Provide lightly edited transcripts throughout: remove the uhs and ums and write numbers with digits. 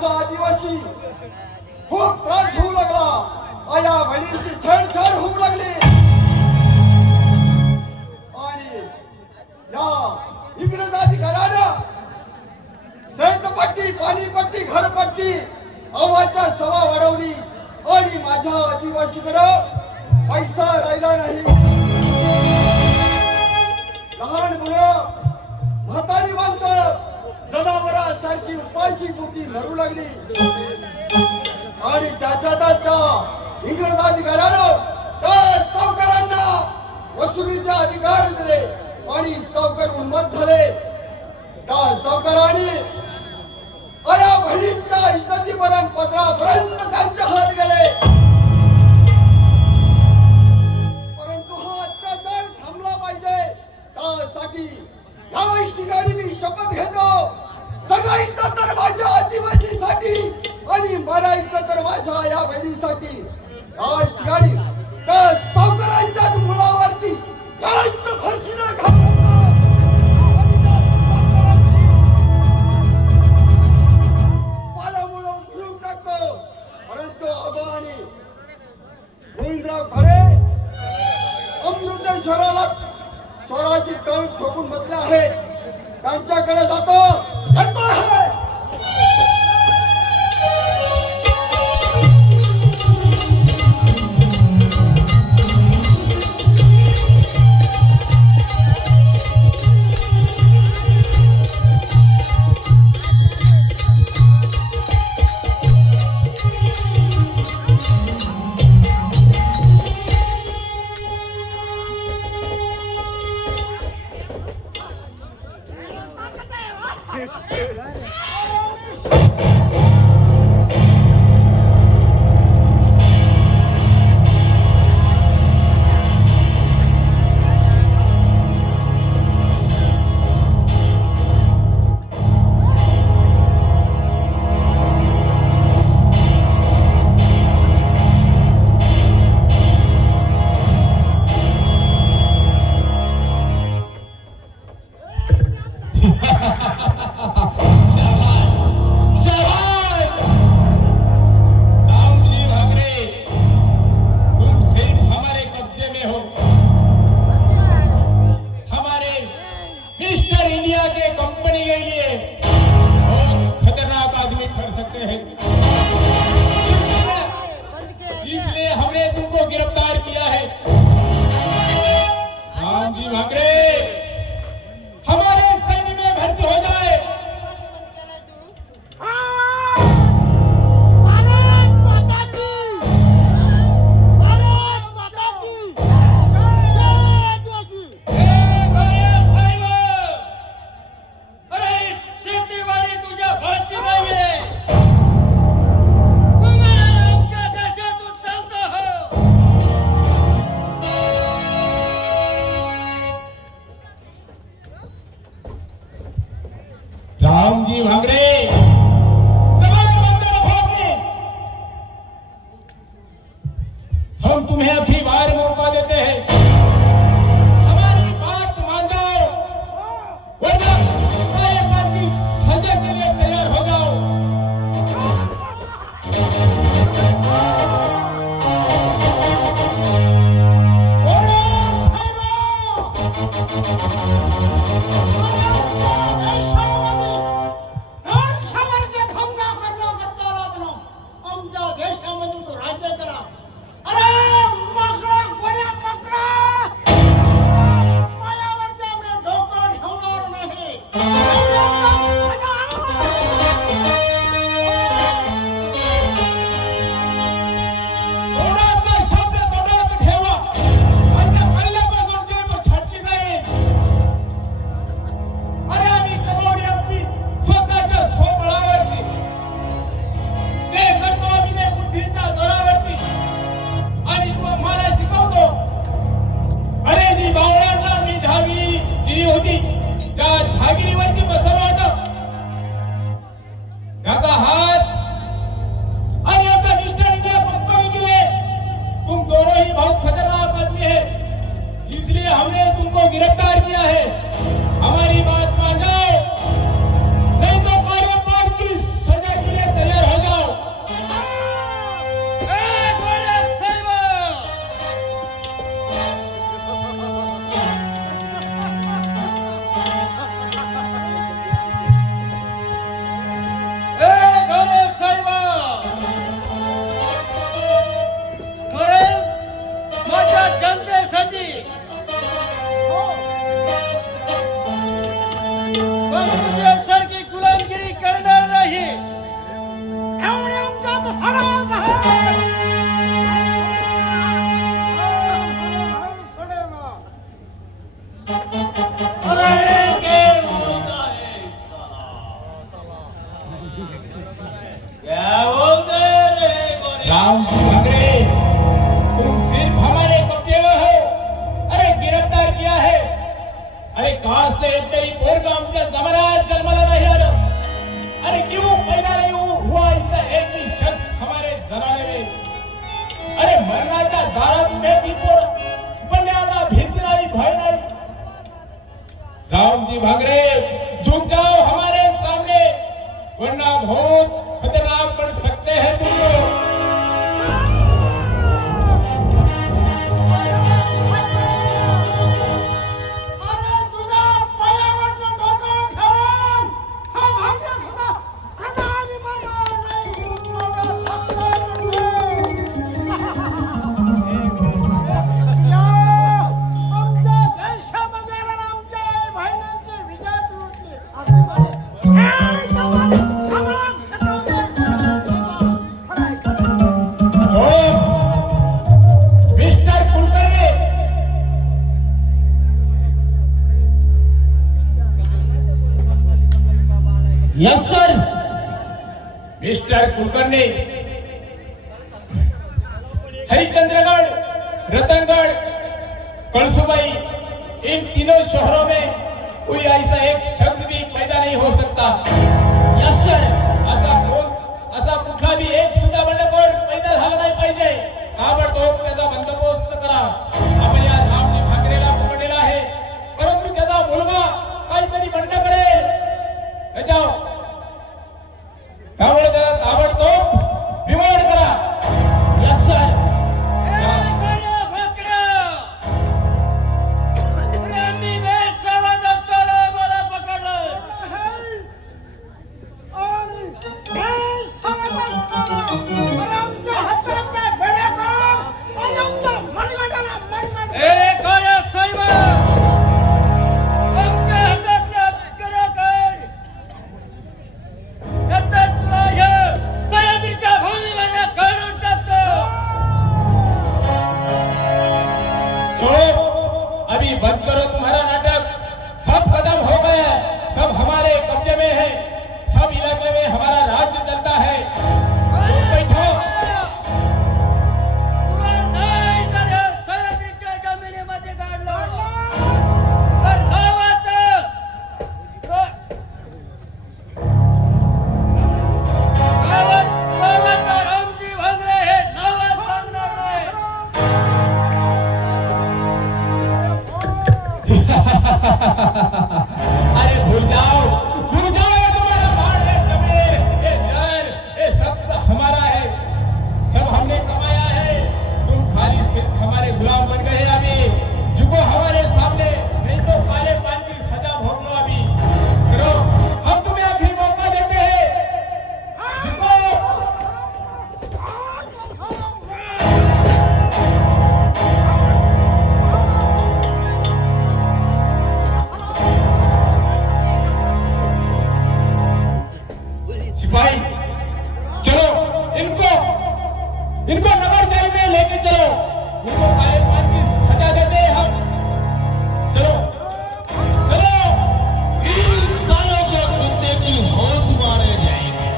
माझा आदिवासी खूप त्रास होऊ लागला. आया बहिणीची छेडछाड होऊ लागली आणि या इंग्रज अधिकाऱ्यानं सैतपट्टी, पाणीपट्टी, घरपट्टी अवाच्या सवा वाढवली आणि माझ्या आदिवासीकडं पैसा राहिला नाही. लहान मुलं, म्हातारी माणसं जनावरांसारखी उपाशी पोटी मरू लागली आणि त्याच्यातच त्या इंग्रज अधिकाऱ्यानं त्या सावकारांना वसुलीचे अधिकार दिले आणि सावकार उन्मत्त झाले. त्या सावकारांनी आया बहिणींच्या इज्जतीपर्यंत पदरापर्यंत त्यांचे हात गेले. परंतु हा अत्याचार थांबला पाहिजे. त्यासाठी या ठिकाणी मी शपथ घेतो, जगायचं तर माझ्या आदिवासीसाठी आणि मरायचं तर माझ्या या बहिणीसाठी. याच ठिकाणी त्या सावकारांच्या मुलावरती याच फरशीनं घालून आणि त्या सावकारांची पालामुळं उघडून टाकतो. परंतु आबा आणि गोविंदराव खडे अमृतेश्वराला स्वराची कण ठोकून बसले आहेत. त्यांच्याकडे जातो, येतो आहे. रामजी भांगरे, हम तुम्हें अभी बार मौका देते हैं, हमारी बात मान जाओ वरना तुम्हारे बात की सजा के लिए तैयार हो जाओ। हमारी बात मान जाओ, नहीं तो हमारे पाप की सजा के लिए तैयार पोरग आमच्या जमान्यात जन्माला नाही आलं. अरे क्यों पैदा नहीं हुआ ऐसा एक भी शख्स हमारे जमाने में. अरे मरणाच्या दारात बेटी पोर बन्याला भीती नाही, भय नाही. रामजी भांगरे, झुक जाओ हमारे सामने, वरना बहुत खतरनाक बन सकते हैं तुम लोग. Yes sir. Mister Kulkarni, Harichandragad, Ratangad, Kalsubai, इन तीनों शहरों में कोई ऐसा एक शख्स भी पैदा नहीं हो सकता. Yes sir. असा कुठला भी एक सुद्धा बंडखोर पैदा झाला नाही पाहिजे. ताबडतोब त्याचा बंदोबस्त करा. आपण या रामजी भांगरेला पकडलेला आहे, परंतु त्याचा मुलगा काहीतरी बंड करेल. त्याच्या त्यामुळे त्याला ताबडतोब विमोड करा. Yes sir. अभी बंद करो तुम्हारा नाटक. सब खत्म हो गया, सब हमारे कब्जे में है, सब इलाके में हमारा राज्य चलता है. तुम बैठो. जमिनीमध्ये काढलं तर नावाचं रामजी भांगरे हे नाव सांगणार नाही. अरे भूल जाओ ये तुम्हारा पहाड़ है, जमीन, ये जल, ये सब तो हमारा है, सब हमने कमाया है. तुम खाली सिर्फ हमारे गुलाम बन गए. अभी झुको हमारे सामने, नहीं तो काले पान की सजा भोग लो. अभी करो, हम तुम्हें अभी मौका देते हैं. झुको. सिपाही, चलो इनको नगर जेल में लेके चलो. इनको काले पान की सजा देते हैं हम. चलो चलो. इन सालों के कुत्ते की मौत मारे जाएंगे.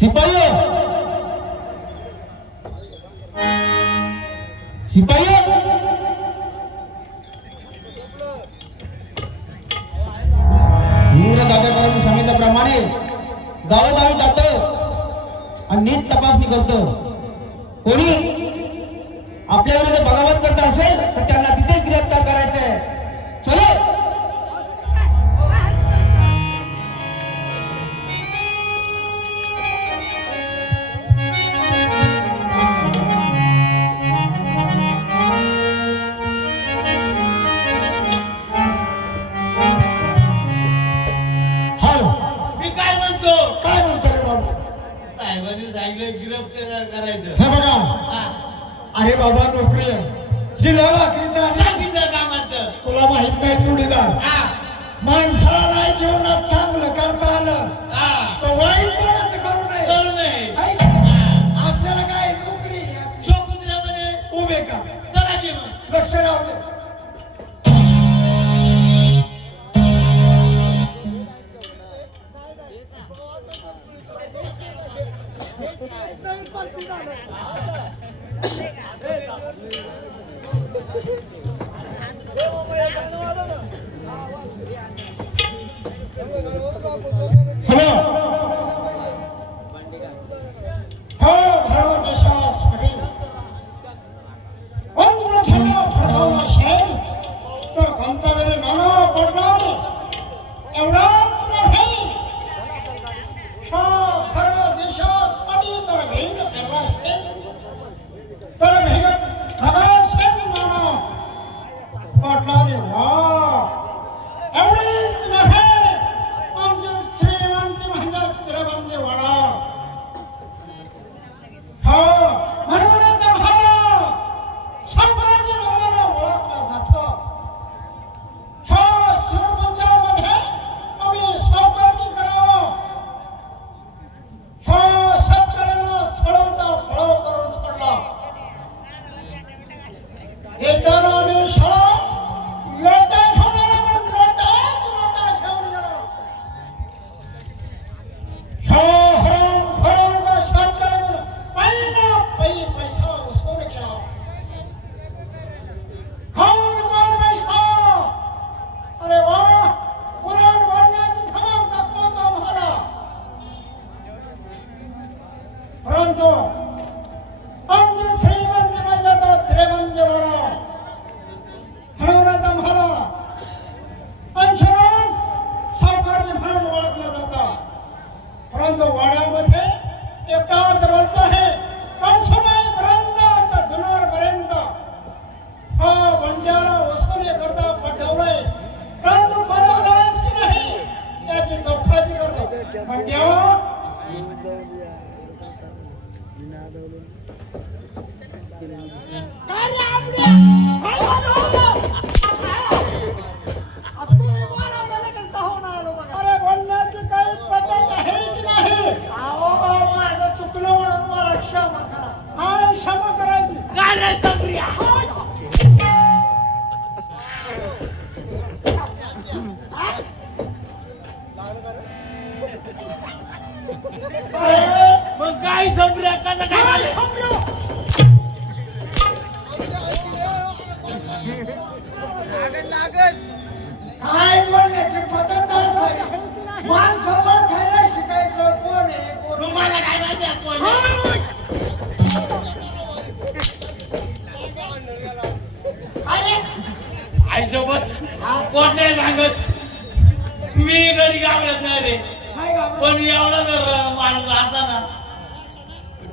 सिपाहियों, सिपाहियों, दादाकरांनी सांगितल्याप्रमाणे गावोगावी जातो आणि नीट तपासणी करतो. कोणी आपल्या विरुद्ध बगावत करत असेल तर त्यांना तिथेच गिरफ्तार करायचंय. चलो. गिरफ्तार करायचं. हे बघा, अरे बाबा नोकरी जिल्हा लाकरीचा सांगितलं कामाचं तुला माहित नाही जोडीदार. माणसाला नाही जीवनात चांगलं करता आलं तर वाईट कोणाचं करू नये. करू नये. हॅलो हो भारत देशासाठी भरवलं असेल तर कोणता वेळी नाना पडणार एवढाच नाही भारत देशासाठी जर भेंड फिरला असेल तर भेंड भगासेल नाना पडणारे वा एवढेच नाही आमचे श्रीमंत म्हणजे श्रीमंत वडा हो म्हणूनच आम्हाला संभाजी नावाने ओळखलं जातं ह्या सुरपंजामध्ये आम्ही सावकारकी करावं ह्या शेतकऱ्यांना सडवता फळव करून सोडला येताना आम्ही शाळा लोटा ठेवणारा पण लोटाच लोटा ठेवून गेलो ह्या हरामखोरांना शेतकऱ्यांवर पहिला पैसा वसूल केला खाऊन पैसा अरे वा पुराण बोलण्याची धमक दाखवतो आम्हाला परंतु आमचे श्रीमंत म्हणजे तो श्रीमंत वडा म्हणूनच आम्हाला अंशरान सावकारजी म्हणून ओळखलं जातं परंतु वाड्यामध्ये एकटाच बोलतो आहे कळसुमाईपर्यंत तर जुनारपर्यंत हा बंड्याला वसुली करता पाठवलंय परंतु पळालाच की नाही याची चौकशी करतो बंड्या अरे बोलण्याची काही पद्धत आहे की नाही अहो माझं चुकलं म्हणून मला क्षमा करा हा क्षमा करायची काय रे चंद्रिया अरे मग काय चंद्रिया कसं काय काय समजू काय बोलण्याची पद्धत आहे मान सन्मान खायला शिकायचं कोण आहे कोण तुम्हाला काय माहिती आहे कोण आहे? अरे आईसोबत कोण नाही सांगत मी कधी घाबरत नाही रे काय घाबरत? पण एवढा जर माणूस आता ना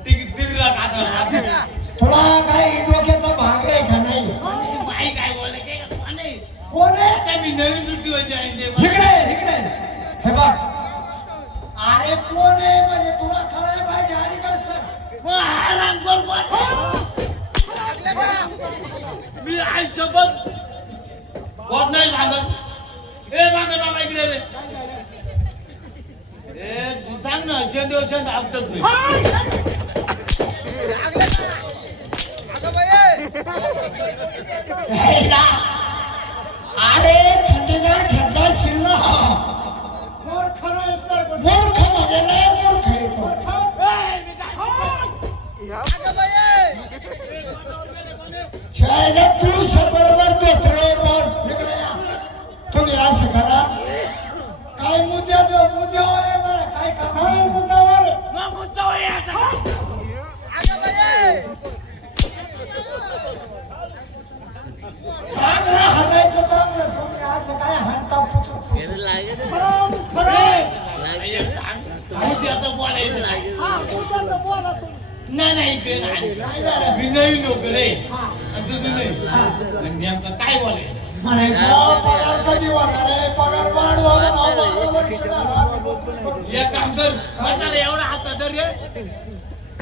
टिकला खाता तुला काही डोक्याचा भाग आहे का नाही बाई काय बोलले काय का नाही कोण आहे आता मी नवीन सुट्टी व्हायची आहे ते इकडे इकडे हे बघ अरे कोण आहे म्हणजे तुला कळायला पाहिजे अलीकडे सर मग आराम कर कोण? मी आईसोबत कोण नाही सांगत ए मागे बाबा इकडे रे ए सांग ना शेंदेव शेंद आपटत होईल अरे थंडीदार थंडा शिल्ला मूर्ख नाहीस तर मूर्ख म्हणजे नाही मूर्ख आहे शाळेला तुळूस बरोबर देत रे पण इकडे या तुम्ही असं करा काय मुद्द्यावर आहे बरं काय करा मुद्द्यावर मग मुद्दा यायचा चांगलं हातायचं चांगलं तुम्ही असं काय हाणता पुसून मुद्द्याचं बोलायचं नाही बोला तुम्ही नाही नाही इकडे नाही मी नवीन लोक रे तुझं नाही आणि नेमकं काय बोलायचं म्हणायचं पगार कधी वाढणार आहे पगार वाढवा एक काम कर म्हणणार एवढा हात धर रे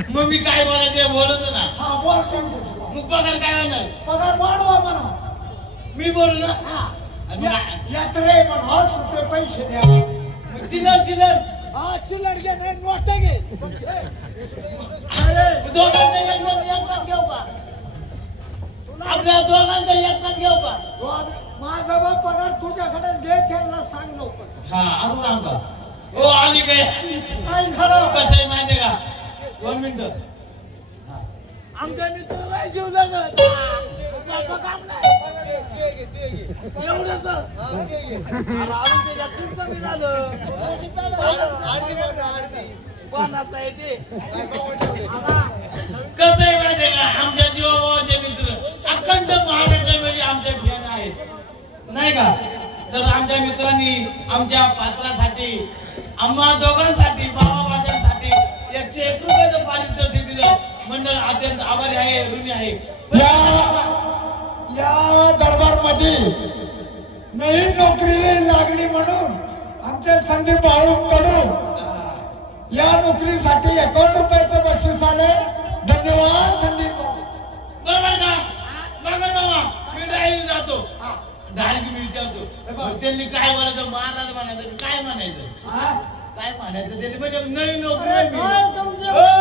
मग मी काय बोलायचं बोलतो ना हा बोल त्यांच्याशी. मग पगार काय होणार पगार वाढवा म्हणा मी बोलू ना आणि यात्रे पण हा सुट्टे पैसे द्या मग चिल्लर चिल्लर हा चिल्लर घे नाही नोट घे अरे दोघांचा एकटाच घेऊ का आपल्या दोघांचा एकटाच घेऊ का माझा बा पगार तुझ्याकडे दे त्यांना सांग लवकर हा असं सांग का हो आली काय काय झालं कसं आहे माहितीये का 2 मिनिटं आमच्या मित्राला जीव लागत स्वयंपाक काम नाही एवढंच अरे अजून त्याच्या खूप कमी झालं कोणाचा येते कसं आहे माहिती का आमच्या जीवाभावाचे मित्र अखंड महाराष्ट्रामध्ये आमचे फॅन आहेत नाही का तर आमच्या मित्रांनी आमच्या पात्रासाठी आम्हा दोघांसाठी बाबासाठी 101 रुपयाचं पारितोषिक दिलं मंडळ अत्यंत आभारी आहे ऋणी आहे या दरबारमध्ये नवीन नोकरीला लागली म्हणून आमचे संदीप भाऊ कडून या नोकरीसाठी 51 रुपयाचं बक्षीस आले धन्यवाद संदीप भाऊ. बरोबर का बरोबर मामा मी डायरी जातो डायरेक्ट मी विचारतो त्यांनी काय म्हणायचं महाराज म्हणायचं काय म्हणायचं काय म्हणायचं त्यांनी म्हणजे नवीन नोकरी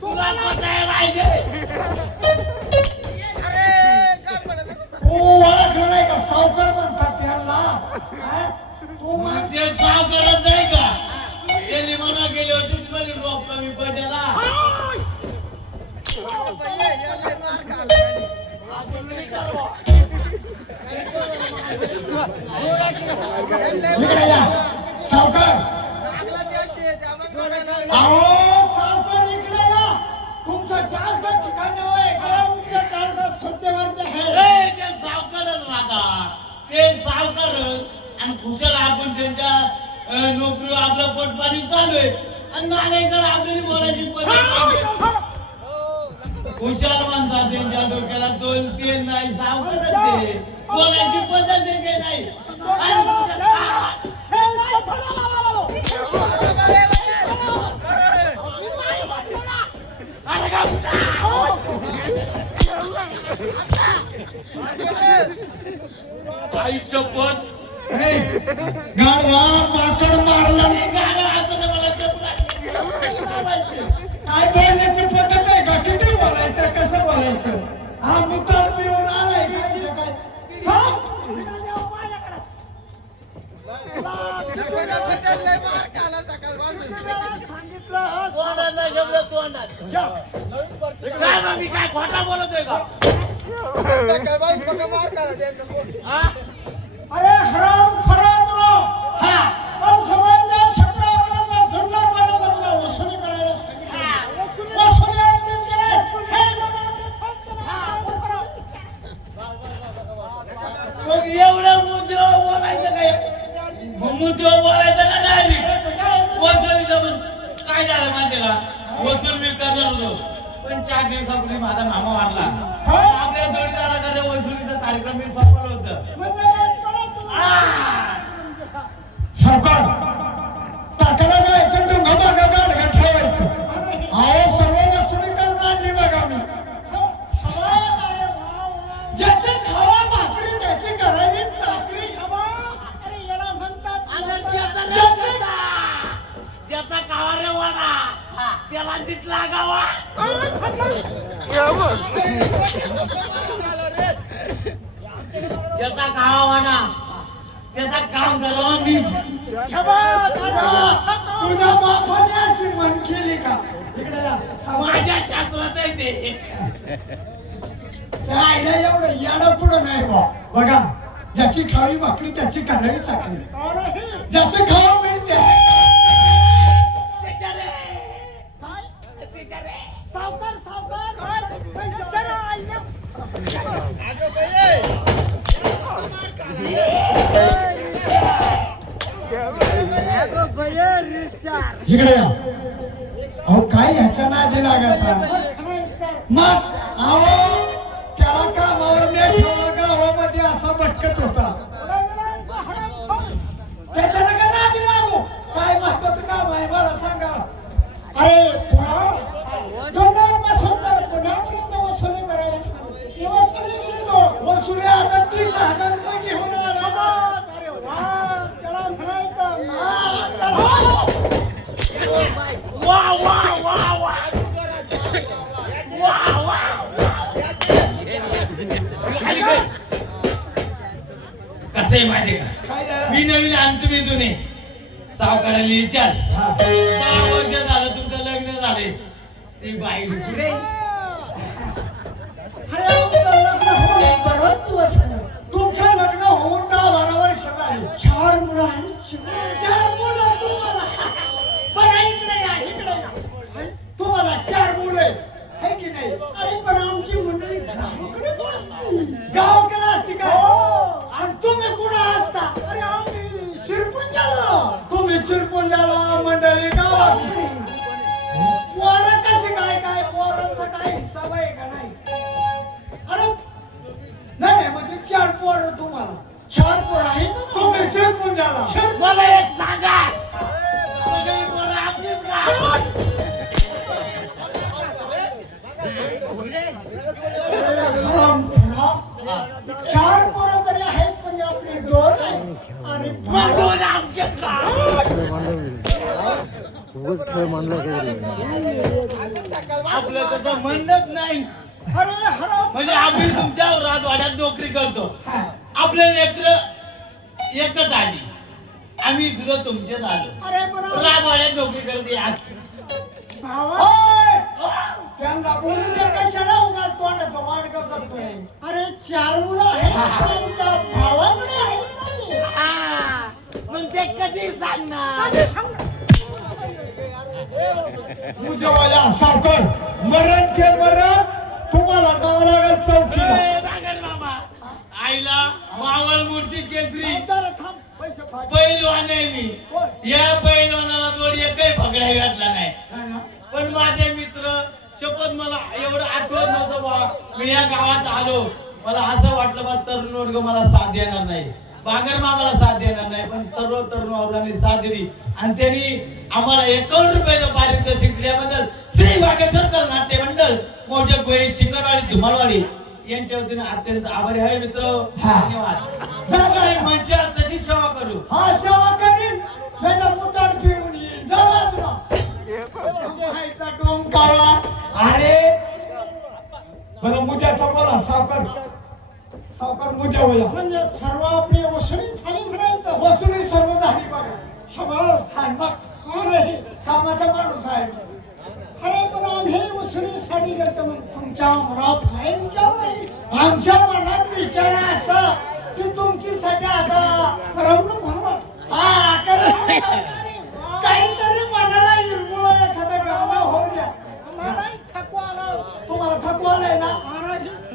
तुला काय पाहिजे तू ओळखलं नाही का सावकार म्हणतात त्याला तू ते साव करत नाही का त्यांनी मना केली होती तुम्हाला रोप कमी पडलेला इकडे या सावकार अहो सावकार इकडे या तुमचं टाळचं ठिकाण होय तुमचं टाळचं सत्यवादी आहे ते सावकारच राहता ते सावकारच आणि खुशाल आपण त्यांच्या नोकरीवर आपलं पोटपाणी चालू आहे आणि नालायकाला आपल्याला बोलायची पद्धत खुशाल म्हणतात त्यांच्या डोक्याला तोल तेल नाही सावकारच ते बोलायची पद्धत आहे काही नाही आणि आई शपथ गाढवा माकड मारला मला शपथ काय बोलण्याची पद्धत आहे का किती बोलायचं कसं बोलायचं हा मुद्दा पिऊन आलाय काय सांग. तोंडाचा शब्द तोंडात काय मग मी काय खोटा बोलतोय का हा? अरे हराम फरामुळं हा पण समाजाच्या क्षेत्रापर्यंत धुरणापर्यंत तुला वसुली करायला सांगितलं वसुली आणलीच गेले हे जमाने थोच करा. मग एवढं मुद्द्यावर बोलायचं काय मुद्द्यावर बोलायचं का डायरेक्ट वसुलीचं पण काय झालं माहितीये का वसूल मी करणार होतो पण 4 दिवसापूर्वी माझा मामा वारला आपल्या जोडीदाराकडे वसुलीचा कार्यक्रम मी संपवलं होतं सरकार टाकायला जायचं तू घमागा गाडगा ठेवायचं अहो सर्व वसुली करून आणली बघा मी ज्याची खावा भाकरी त्याची करावी चाकरी अरे याला म्हणतात ज्याचा कावा रे वाडा त्याला नीट लागावा ज्याचा कावा वाडा त्याचा काम करावं नीट तुझ्या बापाने अशी मन केली का इकडे या. माझ्या शास्त्रात आहे ते आईला एवढं याडं पुढं नाही बा बघा ज्याची खावी भाकरी त्याची करावी चाकरी ज्याचं खावं मिळते सावकार इकडे या अहो काय ह्याच्या नादी लागायचा मग अहो त्याला कामावर मी ठेवलं गावामध्ये असा भटकत होता त्याच्यानं का नादी लागू काय महत्वाचं काम आहे मला सांगा अरे तुला कसं आहे माहिती का, काय झालं? मी नवीन आणि तुम्ही जुने. सावकाराला विचार, 6 वर्ष झालं तुमचं लग्न झाले, ती बाई पुढे. अरे आमचं लग्न होऊन बरंच दिवस झालं. तुमचं लग्न होऊन 10-12 वर्ष झाली. 4 मुलं आहेत. 4 मुलं तुम्हाला. बरं इकडे या, इकडे या. तुम्हाला 4 मुलं आहेत, है की नाही? अरे पण आमची मंडळी गावाकडेच असते. गावाकडे असते का? आणि तुम्ही कुठं असता? अरे आम्ही शिरपुंजाला. तुम्ही शिरपुंजाला, मंडळी गावात. पोरं कसे काय पोरांचा काय हिसाब आहे का नाही? अरे नाही म्हणजे 4 पोरं तुम्हाला. 4 पोरं आहेत ना? तुम्ही शिरपुंजाला. मला एक सांगा, सगळी पोरं आपलीच का? चार पोरं तरी आहेत म्हणजे आपली 2 आहेत. आणि म्हणून आमच्यात का? उगाच खेळ मांडला आपलं तर म्हणत नाही. अरे हराम. म्हणजे आम्ही तुमच्या राजवाड्यात नोकरी करतो, आपले लेकर एकच आली, आम्ही सुद्धा तुमचेच आलो. अरे पण राजवाड्यात नोकरी करते. भावा त्यांना बोलू दे, कशाला उगाच तोंडाचं वाडकं करतोय. अरे 4 मुलं आहेत, त्यांच्या भावाकडे आहेत ना. मग ते कधी सांगणार? कधी सांग. उद्यावाल्या सावकार मरण ते मरण तुम्हाला जावं लागेल चौकीला. ए, बागर मामा, आईला मावळ मूर्ती केसरी जरा थांब, पैसे फाट. पैलवान आहे मी. या पैलवानाला जोडी एकही फकड्या घातला नाही. नाही ना? पण माझे मित्र शपथ मला एवढं आठवत नव्हतं बा, मी या गावात आलो, मला असं वाटलं बा तरुण वर्ग मला साथ देणार नाही, बागर मामाला साथ देणार नाही, पण सर्व तरुण वर्गाने साथ दिली आणि त्यांनी आम्हाला 51 रुपयाचं पारितोषिक दिल्याबद्दल श्री वागेश्वर नाट्य मंडळ मोजक गोई शिंगरवाडी धुमाळवाडी यांच्या वतीने अत्यंत आभारी आहे मित्र. धन्यवाद. जा. म्हणजे तशी सेवा करू. हा सेवा करीन, नाही तर मुताड पिऊन येईल. जा बाजूला. माहिचा डोंग काढला. अरे बरं मुद्याचा बोला सावकार. सावकार मुद्या बोला. म्हणजे सर्व आपली वसुली झाली म्हणायचं. वसुली सर्व झाली बघा. शाबास. आणि मग कोण आहे? कामाचा माणूस आहे. अरे पण आम्ही वसुलीसाठी गेलो, मग तुमच्या मनात काय विचार नाही? आमच्या मनात विचार असा की तुमची आता करमणूक व्हावं. हा, काहीतरी मनाला इरमुळ एखादं गाणं होऊ द्या. मलाही थकवा आला. तुम्हाला थकवा आलाय ना?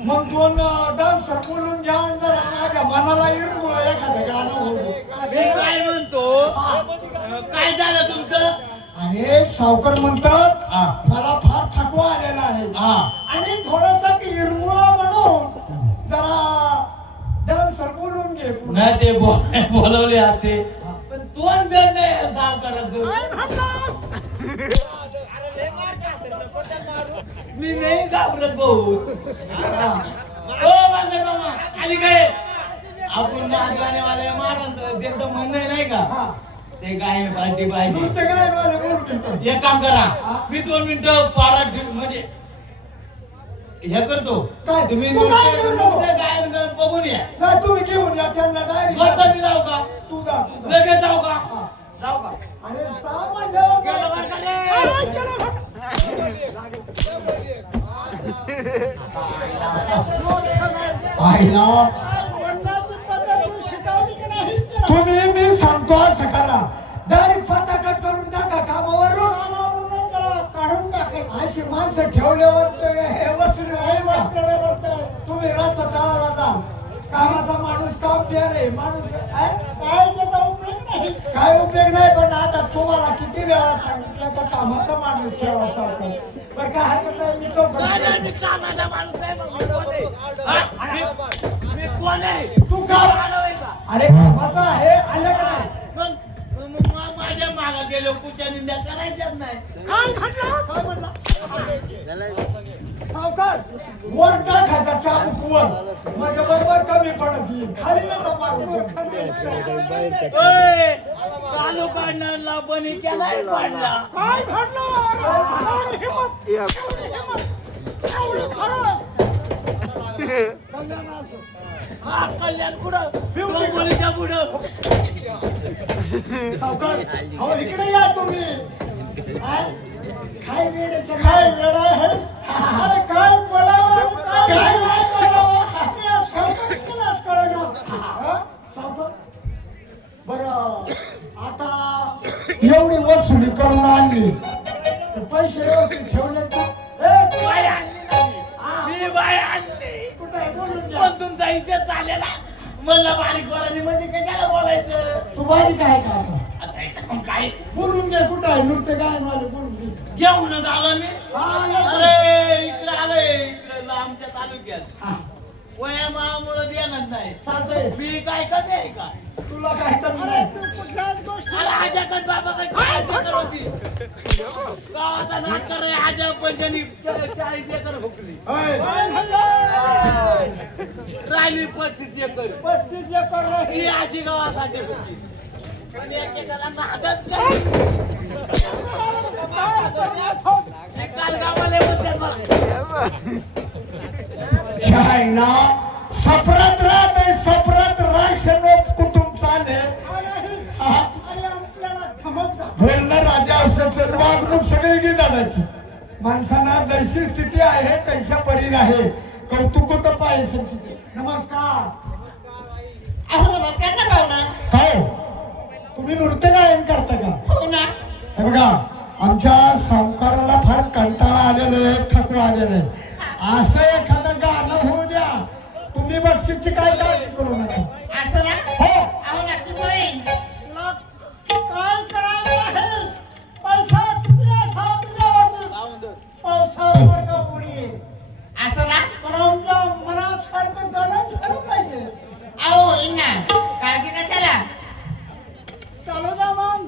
मग 2 डान्सर बोलून घ्या आणि जरा माझ्या मनाला इरमुळ एखादं गाणं होऊ द्या. मी काय म्हणतो, काय झालं तुमचं? अरे सावकार म्हणतात मला फार थकवा आलेला आहे आणि थोडासा इरमुळा म्हणून जरा डान्सर बोलून घे. नाही ते बोलवले आते, पण तोंड जर नाही सावकाराचं. मी नाही घाबरत भाऊ. ओ बांगर मामा आली काय? आपण नाचगाणेवाले महाराज त्यांचं म्हणणं नाही का, ते काय पार्टी पाहिजे. तुमचं काय मला बोलून घेतो. एक काम करा, मी 2 मिनिटं पारा म्हणजे हे करतो. काय? तुम्ही तू काय करतो? गायन बघून या. नाही तुम्ही घेऊन या त्यांना डायरेक्ट. स्वतः मी जाऊ का? तू जा. लगेच जाऊ का? जाऊ का? अरे सामान जाऊ का? गेलो बरं का रे? गेलो बरं. पाहिला वडिलांची पद्धत तू शिकवली की नाही? तुम्ही मी सांगतो असं करा. डायरेक्ट फटाकट करून टाका कामावरून. काढून टाकेल. अशी माणसं ठेवल्यावर तर हे वसूल आहे ना. आपल्याला तर तुम्ही रस्ता चालला जा. कामाचा माणूस काम प्यार आहे माणूस काय त्याचा उपयोग नाही. काय उपयोग नाही. पण आता तुम्हाला किती वेळा सांगितलं तर कामाचा माणूस ठेवा सावकार. पण काय हरकत नाही. मी तो मी कामाचा माणूस नाही, मग मी कोण आहे? हा? मी कोण आहे? तू का आलोय का? अरे कामाचा आहे आलं का नाही? मग माझ्या मागा गेलो, कुठच्या निंदा करायच्याच नाही. काय म्हटलं? काय म्हणला? सावकार वर टाकायचा चाबूक वर. म्हणजे बरोबर कमी पडत येईल. खाली नका मारू. वर खाली. ओय, चालू काढणारला बनी केलाय पाडला. काय घडलं? एवढी हिंमत, एवढी हिंमत, एवढी खरं. कल्याण असो. हा कल्याण कुठं डोंबिवलीच्या पुढं. सावकार अहो इकडे या तुम्ही. काय वेळेचं काय वेळ आहे. अरे काय बोलावं काय नाही बोलावं. या सावकारीलाच कळेना. सावकार बरं आता एवढी वसुली करून आणली तर पैसे व्यवस्थित ठेवले का. बाई आणली नाही. मी बाई आणली. कुठे बोलून घ्या. पण तुमचा हिशेब चालेला. म्हणलं बारीक बरानी मध्ये कशाला बोलायचं. तू बारीक आहे का आता? आता हे काम काय बोलून घे. कुठं आहे नृत्य काय मला बोलून घे. घेऊनच आलो मी. हा, या. अरे इकडे आलोय इकडे आमच्या तालुक्यात. हा, वयामुळे देणार नाही. चालतंय. मी काय कमी आहे का. तुला काय कमी नाही. तू कुठल्याच गोष्टी अरे आजाकडे बाबाकडे काय एकर होती. गावाचा नाटक रे आजा पंचानी 40 एकर भुकली. राहिली 35 एकर. 35 एकर नाही. ही अशी गावासाठी भुकली. पण एकेकाला नादच नाही. हे काल गावाला म्हणतात मला. शायना सफरत राहते सफरत राशनो कुटुंब चाले. अरे आपल्याला धमक बोलणं राजा असं वागणूक सगळी घेण्याची. माणसांना जैसी स्थिती आहे तैशा परी आहे. कौतुक तर पाहिजे. नमस्कार. अहो नमस्कार ना भावना. काय तुम्ही नृत्य गायन करता का. हो ना. हे बघा आमच्या सावकाराला फार कंटाळा आलेला आहे थकवा आलेला आहे. असं एखादं गाणं होऊ द्या. तुम्ही बक्षीसची काय काळजी करू नका. असं ना. हो अहो नक्कीच होईल. काय करायचं आहे. पैसा किती असा तुझ्यावरती. पावसावर का उडी. असं ना. पण आमच्या मनासारखं गाणं झालं पाहिजे. अहो होईल ना. काळजी कशाला. चालू द्या मग.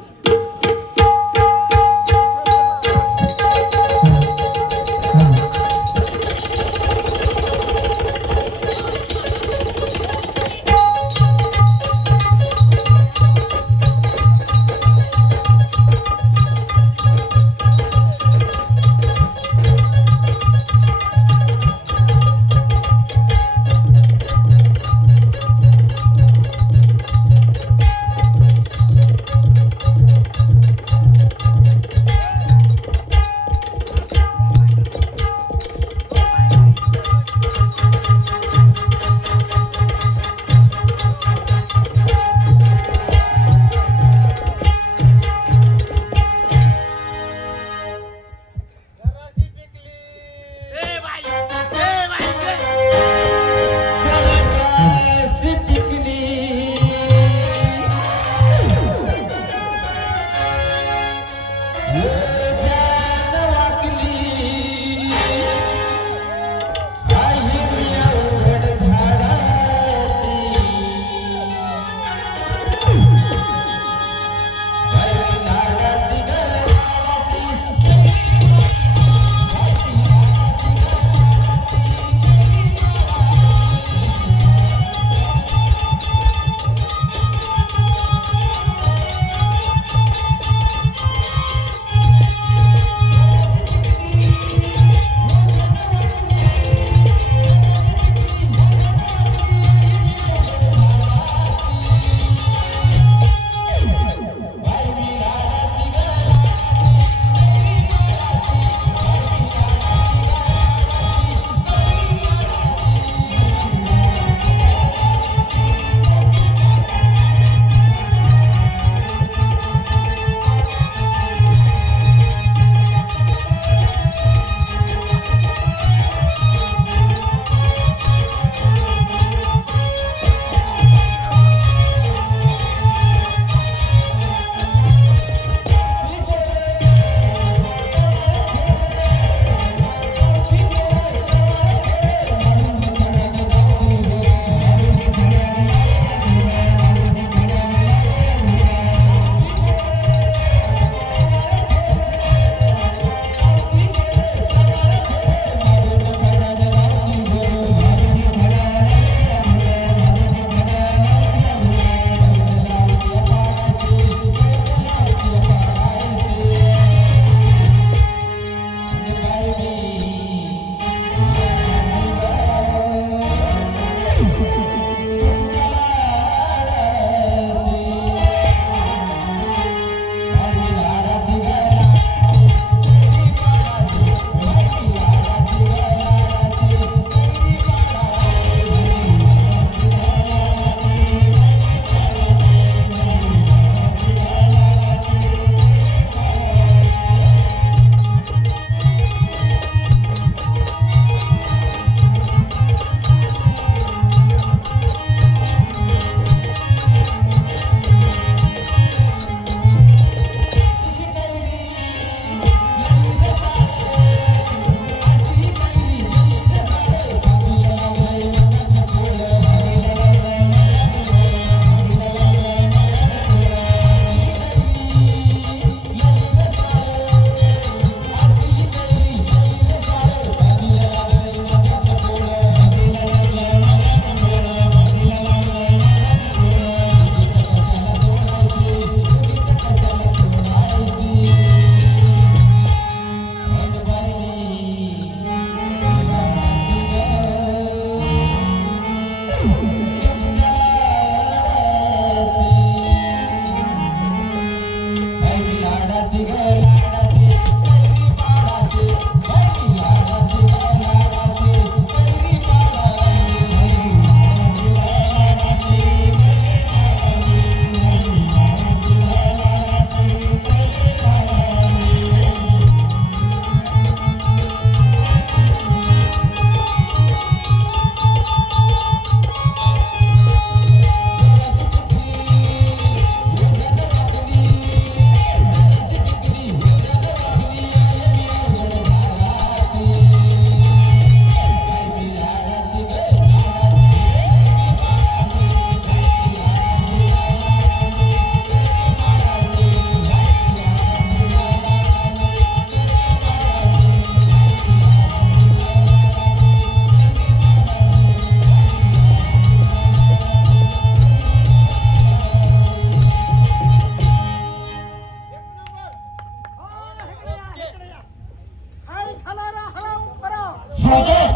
सावकार,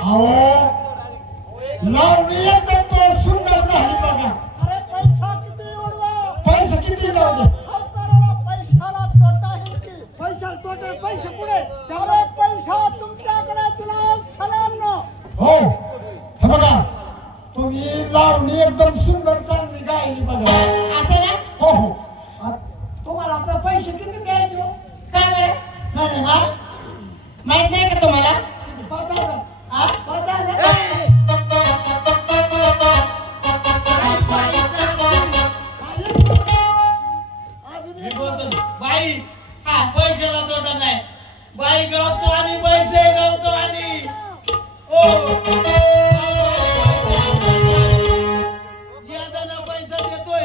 अहो लावणी एकदम सुंदर झाली बघा. अरे पैसा किती उडवा पैसे किती जाऊ दे. सावकाराला पैशाला तोटा आहे की पैसा तोटा पैसे पुढे अरे पैसा तुमच्याकडे दिला सलामनो हो हे बघा, तुम्ही लावणी एकदम सुंदर चांगली गायली बघा. असं ना हो हो. तुम्हाला आपले पैसे किती द्यायचे हो? काय बरं नाही नाही हा? माहित नाही का तुम्हाला 5,000. हा? 5,000. अजून मी एक बोलतो बाई हा पैशाला तोटा नाही बाई गावतो आणि पैसे गावतो आणि ओ यादाना पैसा देतोय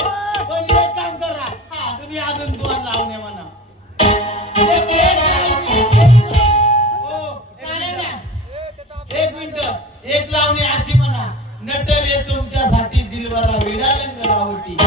पण एक काम करा हा तुम्ही अजून दोन लावणे म्हणा एक मिनिट एक लावणी अशी म्हणा नटले तुमच्यासाठी दिलबरा विडालंग रावटी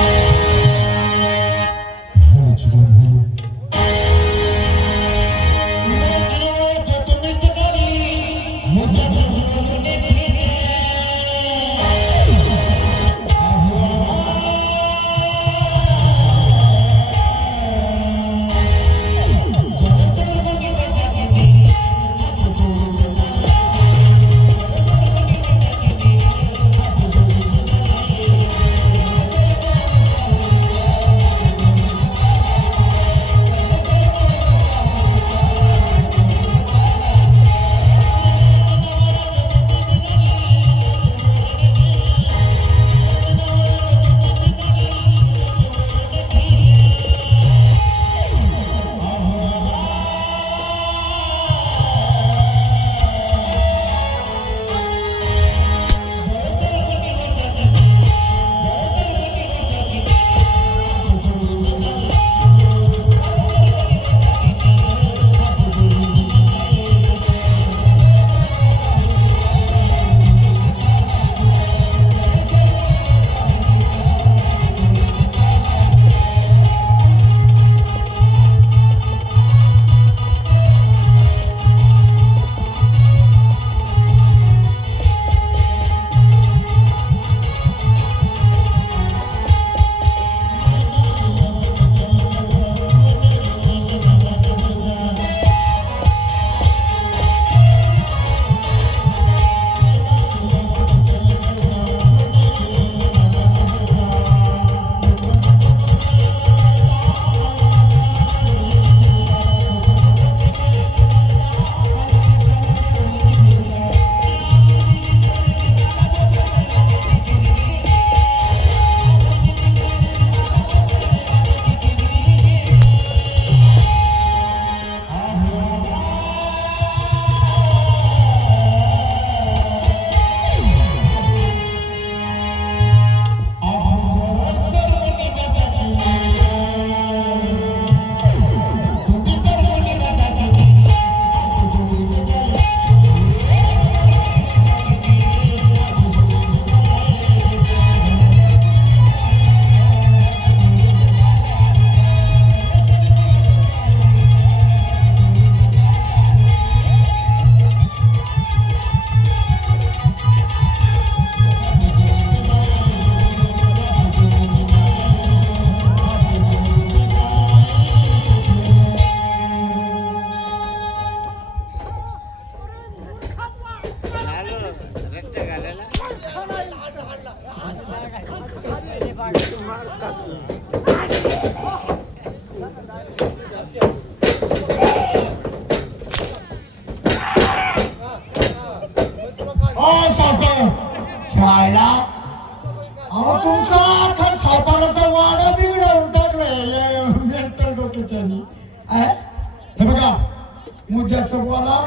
तुझ्याचं बोला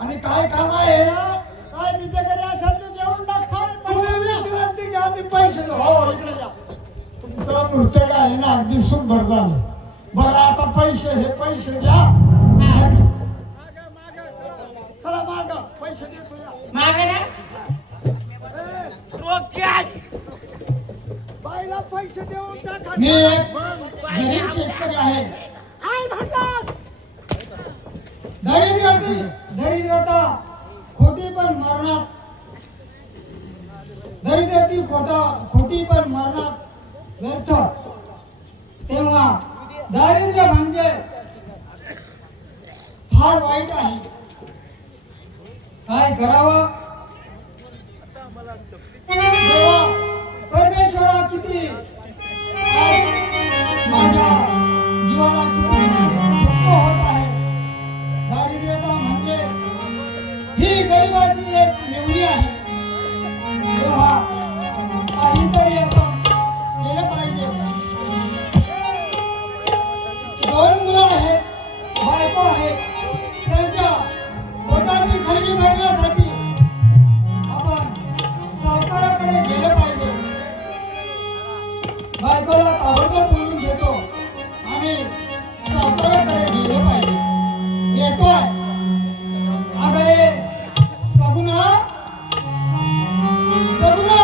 आणि काय काम आहे काय मी ते घरी असेल तर जेवण टाका तुम्ही विश्रांती घ्या मी पैसे देतो. हो इकडे या. तुमचं नृत्य काय आहे ना अगदी सुंदर झालं. बरं आता पैसे हे पैसे द्या. चला माग पैसे देतो या मागे ना बाईला पैसे देऊन टाका मी एक गरीब शेतकरी आहे. काय म्हणतात दरिद्रता खोटी पण मरणात दरिद्रती खोटी पण मरणात व्यर्थ. तेव्हा दारिद्र्य म्हणजे फार वाईट आहे. काय करावं देवा, परमेश्वरा किती आज माझ्या जीवाला किती दुःख होत आहे. दारिद्र्यता म्हणजे ही गरिबाची एक मेवणी आहे. तेव्हा काहीतरी आपण केलं पाहिजे. दोन मुलं आहेत, बायको आहे, त्यांच्या पोटाची खळगी भरण्यासाठी आपण सावकाराकडे गेलं पाहिजे. बायकोला ताबडतोब बोलून घेतो आणि सावकाराकडे गेलं पाहिजे. येतोय अगं ये सगुना सगुना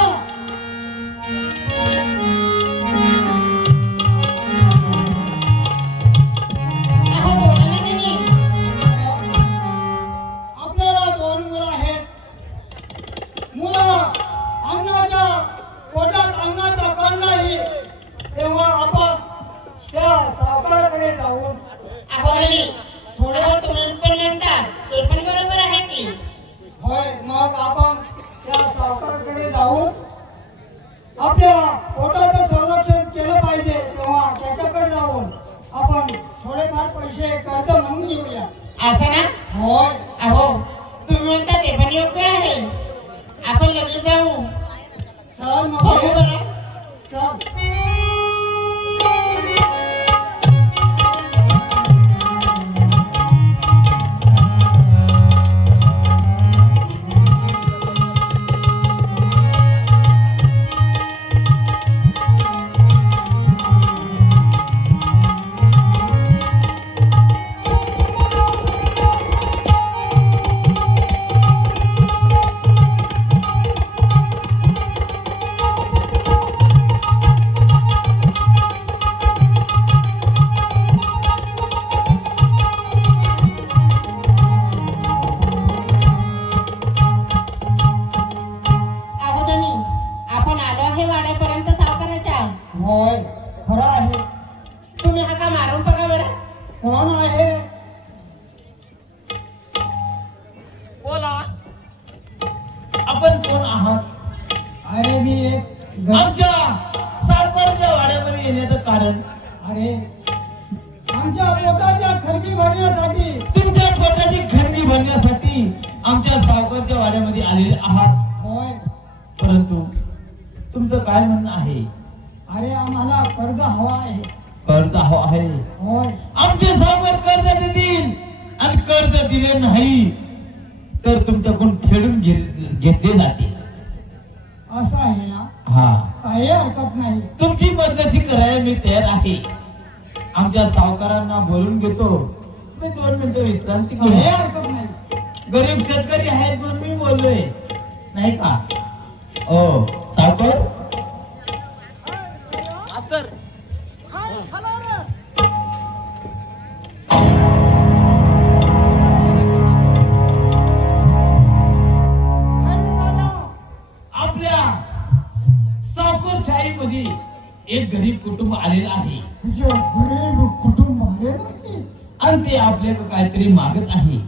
आपल्याला दोन मुलं आहेत. मुलं अन्नाच्या पोटात अन्नाचा कण नाही. तेव्हा आपण त्या सावकाराकडे जाऊन थोडं तुम्ही पण म्हणता ते पण बरोबर आहे की होय मग आपण त्या सावकाराकडे जाऊन आपल्या पोटाचं संरक्षण केलं पाहिजे. तेव्हा त्याच्याकडे जाऊन आपण थोडेफार पैसे कर्ज म्हणून घेऊया. असं ना होय अहो तुम्ही म्हणता ते पण योग्य आहे. आपण लगेच जाऊ चल मग बघू बरं. चल. होय खरं आहे. तुम्ही हा का मारून बघा बरं. कोण आहे बोला आपण कोण आहात. अरे मी एक आमच्या सावकारच्या वाड्यामध्ये येण्याचं कारण अरे आमच्या पोटाच्या खळगी भरण्यासाठी तुमच्या पोटाची खळगी भरण्यासाठी आमच्या सावकारच्या वाड्यामध्ये आलेले आहात. होय. परंतु तुमचं काय म्हणणं आहे. अरे आम्हाला कर्ज हवा आहे. कर्ज हवं आहे. होय. आमचे सावकार कर्ज देतील आणि कर्ज दिले नाही तर तुमच्याकडून खेळून घेतले जाते. असं आहे ना. हा काही हरकत नाही. तुमची मदत करायला मी तयार आहे. आमच्या सावकारांना बोलून घेतो. मी 2 मिनिटं विश्रांती काही घेऊ. हरकत नाही. गरीब शेतकरी आहेत म्हणून मी बोललोय नाही का. ओ सावकार काय झालं रे आपल्या सावकारशाहीमध्ये एक गरीब कुटुंब आलेलं आहे तुझे गरीब कुटुंब आले नाही. आणि ते आपल्याकडे काहीतरी मागत आहे.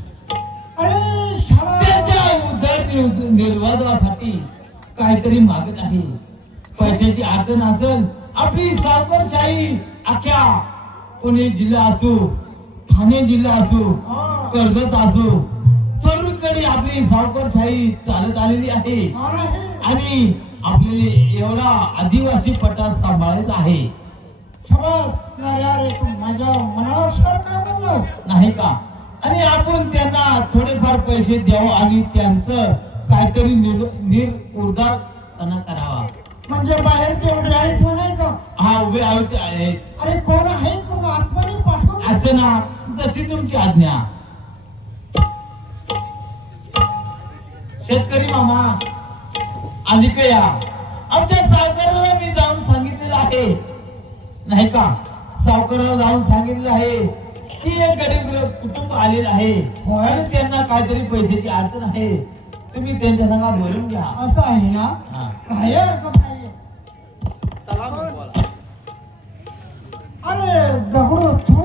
अरे शाळा त्यांच्या उदरनिर्वाहासाठी काहीतरी मागत आहे. पैशाची अडचण असेल. आपली सावकारशाही अख्ख्या पुणे जिल्हा असो, ठाणे जिल्हा असो, कर्जत असो, सर्वीकडे आपली सावकारशाही चालत आलेली आहे. आणि आपल्याला एवढा आदिवासी पट्टा सांभाळायचा आहे. शाबास. अरे तू माझ्या मनासारखं बोललास. नाही का. आणि आपण त्यांना थोडेफार पैसे द्यावं आणि त्यांचं काहीतरी निर्उदारपणा करावा. म्हणजे बाहेर तेवढे आहेत म्हणायचं. हा उभे आहेत. अरे कोण आहेत मग आतमध्ये पाठव. असं ना, तशी तुमची आज्ञा. शेतकरी मामा अधिक या. आमच्या सावकाराला मी जाऊन सांगितलेलं आहे नाही का, सावकाराला जाऊन सांगितलेलं आहे की एक गरीब कुटुंब आलेलं आहे आणि त्यांना काहीतरी पैशाची अडचण आहे, तुम्ही त्यांच्या संग बोलून घ्या. असं आहे ना. हा. काय हरकत नाहीये. अरे दगडू तू.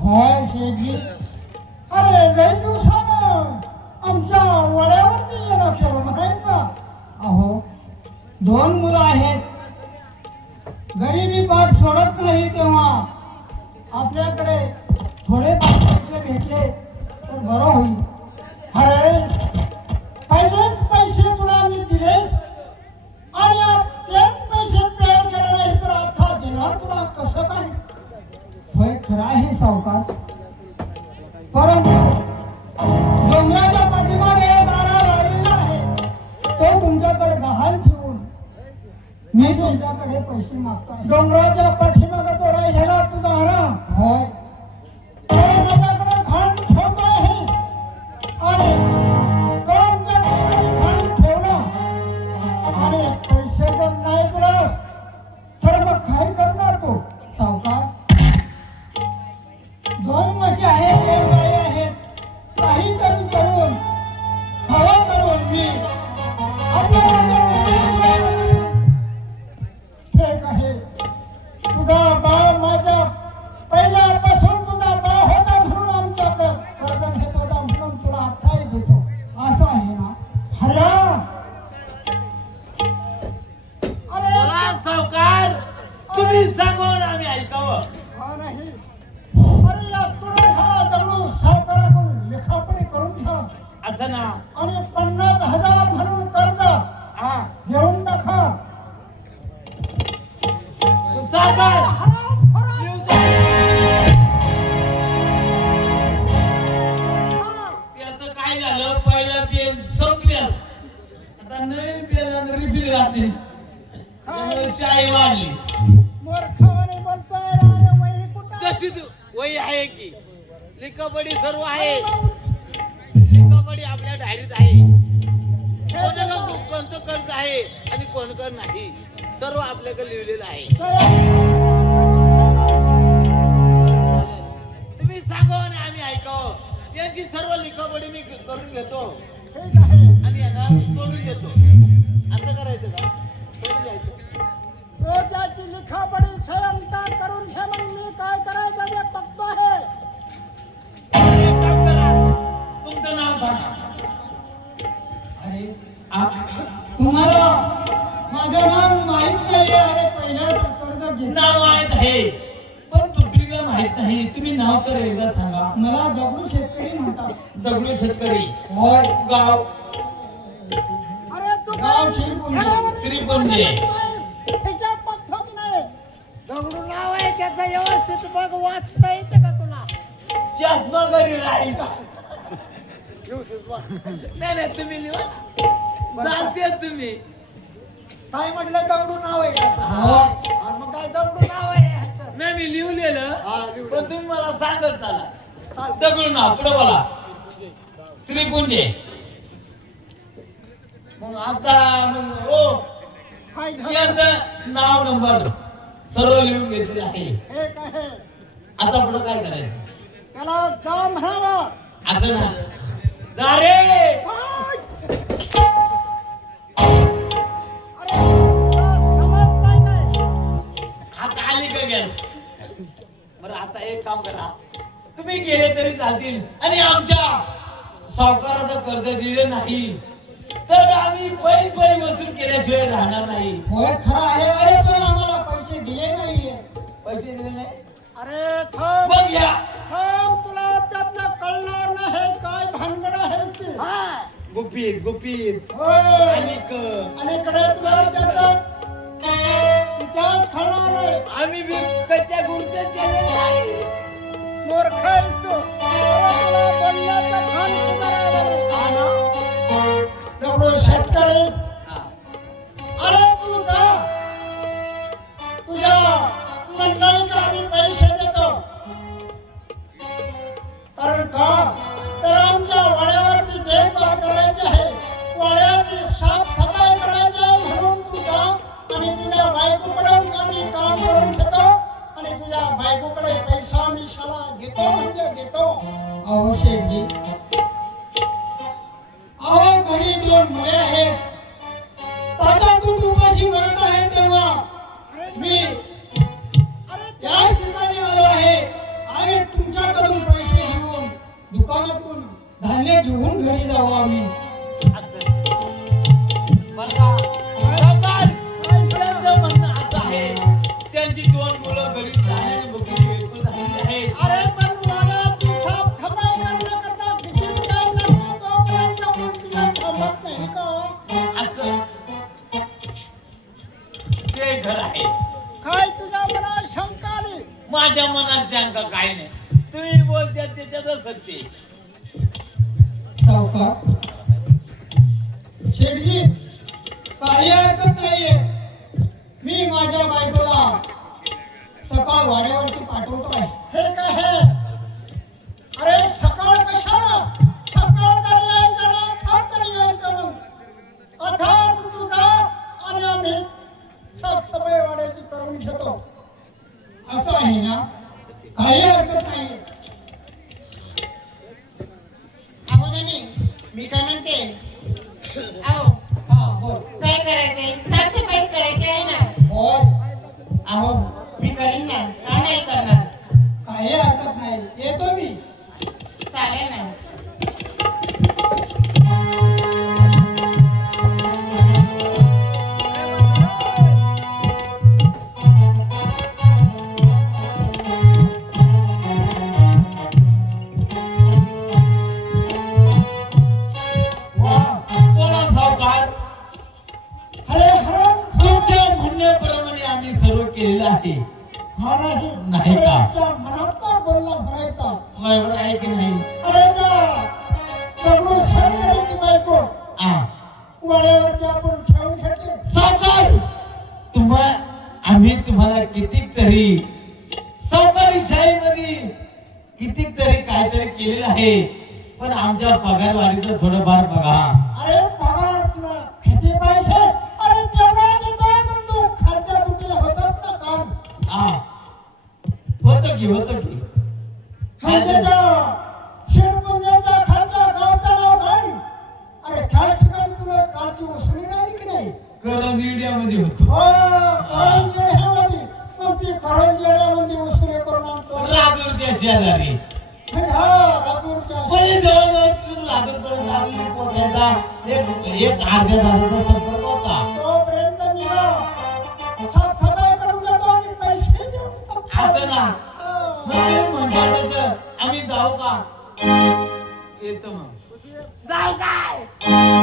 होय शेठजी. अरे लई दिवसानं आमच्या वड्यावरती येणं केलं म्हणायचं. अहो 2 मुलं आहेत, गरिबी पाठ सोडत नाही, तेव्हा आपल्याकडे थोडे पैसे भेटले तर बरं होईल. अरे पहिलेच पैसे तुला मी दिलेस आणि तेच पैसे पेड केले नाही तर आता देणार तुला कसं काय. होय खरं आहे सावकार, परंतु डोंगराच्या पाठीमागे दारा राहिलेला आहे, तो तुमच्याकडे गहाण ठेवून मी तुमच्याकडे पैसे मागतोय. डोंगराच्या पाठीमागे तो राहिलेला तुझा आराम. होय माझ्याकडे गहाण ठेवतो आहे आणि ठेवला आणि पैसे जर नाही दिला तर मग काय करणार तो सावकार. 2 म्हशी आहेत, 1 गाय आहेत, काहीतरी करून हवा करून मी ठीक आहे. तुझा बाळ माझ्या पहिल्यापासून तुझा बाळ होता म्हणून आमच्याकडे कर्ज घेत होता म्हणून तुला आत्ताही देतो. असं आहे ना. हऱ्या बोला सावकार, तुम्ही सांगून आम्ही ऐकावं. हा नाही. अरे याचकडून हा दगडू सावकाराकडून लेखापडी करून घ्या असं ना. आणि 50,000 म्हणून कर्ज हा घेऊन टाका. सावकार त्याचं काय झालं, पहिला पेन संपल्या, आता नवीन पेन रिफिल घातली, त्यामुळे शाई वाढली. मूर्खपणे बोलतोय रे. वही कुठं कशी वही आहे की लिखापडी सर्व आहे, लिखापडी आपल्या डायरीत आहे. कोणतं कर्ज आहे आणि कोणतं नाही सर्व आपल्याकडे लिहिलेलं आहे. तुम्ही सांगा आणि आम्ही ऐकावं. त्यांची सर्व लिखापडी मी करून घेतो ठीक आहे. आणि यांना सोडून देतो. असं करायचं का, सोडून द्यायचं. रोजाची लिखापडी स्वयंपाक करून घे. मग मी काय करायचं ते बघतो आहे. एक काम करा, तुमचं नाव सांगा. अरे आ? तुम्हाला माझं नाव माहित नाही. अरे पहिल्याच कर्ज घेतलं. नाव माहित आहे पण पब्लिकला माहित नाही. तुम्ही नाव तर एकदा सांगा. मला दगडू शेतकरी म्हणतात. दगडू शेतकरी. होय. गाव अरे तू गाव त्रिपुंजे. त्याच्या बघतो की नाही. दगडू नाव आहे त्याचं व्यवस्थित बघ. वाचता येते का तुला. चष्मा घरी राहील. नाही नाही तुम्ही लिहा, जाणते तुम्ही. काय म्हटलं दगडू नाव आहे का. मग काय दगडू नाव आहे. नाही मी लिहलेलं पण तुम्ही मला सांगत चला. दगडू नाव पुढे बोला. त्रिपुंजे. मग आता मग ओ काय झालं. यांचं नाव नंबर सर्व लिहून घेतले आहे. एक आहे. आता पुढे काय करायचं. त्याला जा म्हणावं. असं ना. जा रे. अरे तुला समजतंय काय. आता आली का गेल. बरं आता एक काम करा, तुम्ही गेले तरी चालतील आणि आमच्या सावकाराचं कर्ज दिले नाही तर आम्ही पै वसूल केल्याशिवाय राहणार नाही. होय खरं आहे. अरे पण आम्हाला पैसे दिले नाहीये. पैसे दिले नाही. अरे थांब मग घ्या. थांब. तुला त्यातलं कळणार नाही काय भानगड आहेस ती. गुपित गुपित. होय. अलीकडे तुला त्याचा इतिहास कळणार नाही. आम्ही बी कच्च्या गुरुच्या चेले नाही. मूर्ख आहेस तू. तुला अन्नाचं भान सुद्धा राहिलं नाही. दगडू शेतकरी हा. अरे तू जा तुझ्या मंडळीला आम्ही पैसे देतो कारण का तर आमच्या वाड्यावरती देखभाल करायची आहे वाड्याची साफसफाई करायची आहे म्हणून तू जा आणि तुझ्या बायकोकडून आम्ही काम करून घेतो आणि तुझ्या बायकोकडे पैसा आम्ही शाला घेतो म्हणजे घेतो. अहो शेठजी, अहो घरी 2 मुले आहेत, ताटातून उपाशी मरत आहे तेव्हा मी त्या ठिकाणी आलो आहे आणि तुमच्याकडून पैसे घेऊन दुकानातून धान्य घेऊन घरी जाऊ आम्ही. त्यांचं म्हणणं असं आहे त्यांची 2 मुलं घरी जाण्याने बघितली बिलकुल झालेली आहेत. अरे पण वाड्याची साफसफाई करण्याकरता किती टाइम लागतो तोपर्यंत मूर्तीला थांबत नाही का? असं ते घर आहे. काय तुझ्या मनात शंका आली? माझ्या मनात शंका काय नाही. तुम्ही बोलता त्याच्यातच सत्य. सावकार शेठजी, काही हरकत नाहीये. मी माझ्या बायकोला सकाळ वाड्यावरती पाठवतो आहे. हे काय आहे? अरे सकाळ कशाला? सकाळ तरी यायचं ना थांब तरी यायचं मग अथाच तू जा आणि आम्ही साफसफाई वाड्याची करून घेतो. असं आहे ना? काही हरकत नाही. अगोदनी मी काय म्हणते अहो हा बोल. काय करायचंय साफसफाई करायची आहे ना. बोल. अहो मी करीन ना का नाही करणार. काही हरकत नाही, येतो मी. चालेल ना. बोला सावकार. अरे हरण तुमच्या म्हणण्याप्रमाणे आम्ही सर्व केलेलं आहे. हा नाही नाही का? तुमच्या मनात ना बोलला भरायचा. बरोबर आहे की नाही? अरे जा दगडू शेतकऱ्याची बायको हा. वाड्यावरती आपण खेळून घेतले. सावकार आम्ही तुम्हाला कितीतरी सावकारी शाहीमध्ये कितीतरी काहीतरी केलेलं आहे पण आमच्या पगारवाढीचं थोडंफार बघा. अरे पगार तुला किती पैसे? अरे तेवढा देतोय पण तू खर्चा तुटीला होतच ना काम. हा होतं की खर्चाचा शिरपुंजाचा खर्च गावचा नाव नाही. अरे त्या ठिकाणी तुला कालची वसुली राहिली की नाही? करंजीड्यामध्ये होतो. हो करंजेड्यामध्ये मग ती करंजेड्यामध्ये वसुली करून आणतो. लातूरच्या शेजारी हा राजूरच्या पहिले जवळजवळ तिथून लातूरपर्यंत आम्ही पोहोचायचा एक अर्ध्या तासाचा संपर्क होता. तोपर्यंत मी साफसफाई करून देतो आणि पैसे देऊन टाकतो. असं ना हा. मग तुम्ही म्हणता तसं आम्ही जाऊ का? येतो मग. जाऊ काय?